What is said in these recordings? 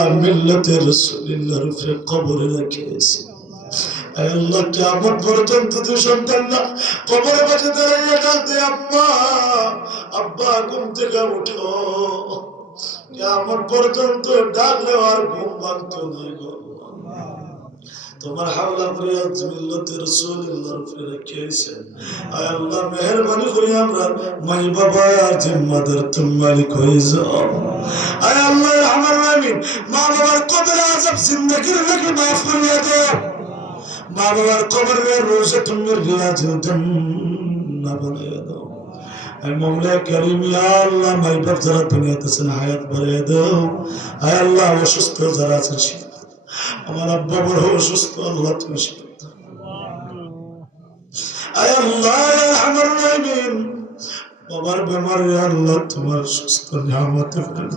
আর তোমার হাওলা করে আল্লাহ করে আমরা মাই বাবা আর জিম্মাদার তুমি মালিক হয়ে যাও আয় আল্লাহ রহমান রহিম মা বাবার কবরে আজাব জিন্দগির নাকি মাফ করিয়া দে মা বাবার কবরে রোজে তুমি রিয়াজ না বলিয়া দাও মৌলা করিম আল্লাহ মাই বাপ যারা দুনিয়াতে আছেন হায়াত বাড়িয়ে দাও আয় আল্লাহ অসুস্থ যারা আছেন আমার আব্বা বড় অসুস্থ আল্লাহ তুমি আয় আল্লাহ আমার রহিম বাবার বেমারে আল্লাহ তোমার সুস্থ নিয়ামতে ফেলে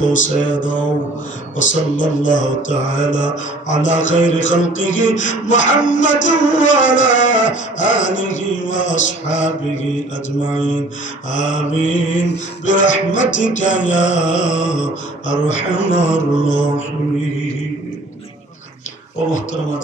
يورث وصلى الله تعالى على خير خلقه محمد وعلى آله وأصحابه أجمعين آمين برحمتك يا أرحم الراحمين ومحترمات